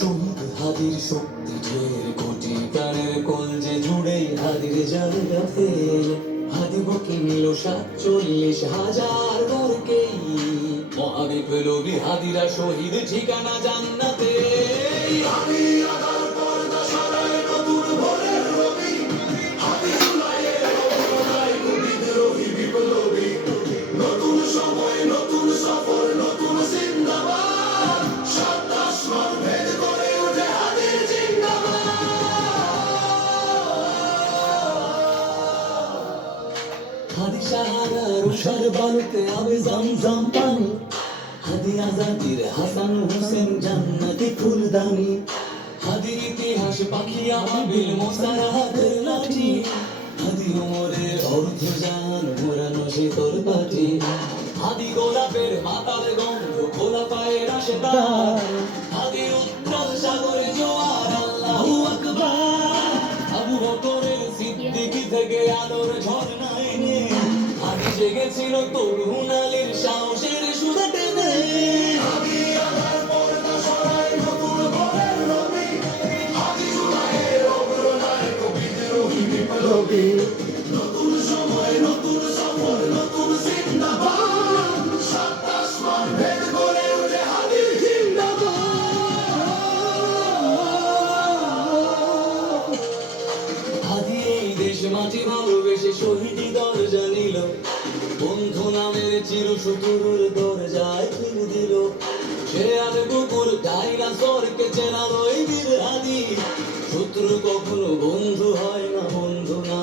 শহীদ হাদির শক্তি ঢের কোটি প্রাণের কলজে জুড়ে হাদির জায়গা ফের হাদি বুকে নিল 47,000 বরকেই মহাবিপ্লবী হাদিরা শহীদ ঠিকানা জান্নাতে। আমি আগার পর্দা সরায় নতুন ভোরের রবি হাদি জুলাইয়ের অবদান বিদ্রোহী বিপ্লবী নতুন সময় নতুন সফর নতুন জিন্দাবাদ সাত আসমান ভেদ করে ওঠে হাদির জিন্দাবাদ। হাদি শাহাদার উষার বালুতে আবে জমজম পানি হাদি আজাদির হাসান হোসেন জান্নাতি ফুলদানি হাদির ইতিহাস পাখিয়া আবিল মোসার হাতের লাঠি হাদি ওমরের অর্ধ জান মোরানো শীতল পাটি হাদি গোলাপের মাতার গন্ধ খোলা পায়ের আসে তার হাদি উত্তাল সাগরে জোয়ার আল্লাহু আকবার আবু বকরের সিদ্দিকী থেকে আলোর ঝর্ণায় নে হাদি জেগেছিল তরুণ আলীর সাহসের সুরে টেনে। আমি আধার পর্দা সরায় নতুন ভোরের রবি হাদি জুলাইয়ের অগ্রনায়ক বিদ্রোহী বিপ্লবী নতুন সময় নতুন সফর নতুন জিন্দাবাদ সাত আসমান ভেদ করে ওঠে হাদির জিন্দাবাদ। হাদি এই দেশ মাটি ভালোবেসে শহীদি দরজা নিল বন্ধু নামের চির শত্রুর দরজায় ফিরে দিল সে আর কুকুর ডাইনোসরকে চেনালো এই বীর হাদি শত্রু কখনো বন্ধু হয় না বন্ধু না